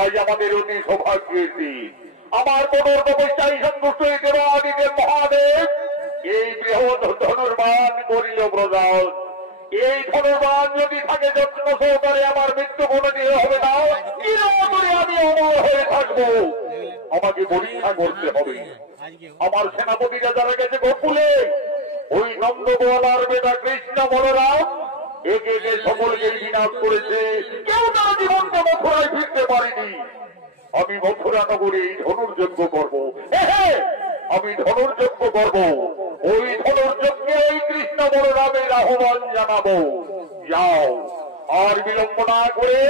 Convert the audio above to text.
আজ আমাদের অতি সৌভাগ্যের আমার কঠোর তপস্যায় সন্তুষ্ট হইতে আদিকের মহাদেব এই বৃহৎ ধনুর্বাণ করিল প্রদান। এই ধনুর্বাণ যদি থাকে যত্ন সহকারে আমার মৃত্যু কোনদিন হবে না, চিরতরে আমি অমর হয়ে থাকবো। আমাকে পরীক্ষা করতে হবে। আমার সেনাপতিরা যারা গেছে গোকুলে, ওই নন্দগোয়ালার বেটা কৃষ্ণ বলরাম একে একে সকলকে বিনাশ করেছে, কেউ তারা জীবনকে মথুরায় ফিরতে পারেনি। আমি মথুরা নগরী ধনুর্যজ্ঞ করব, আমি ধনুর্যজ্ঞ করব। ওই ধনুর্যজ্ঞে ওই কৃষ্ণ বলরামের আহ্বান জানাবো। যাও, আর বিলম্ব না করে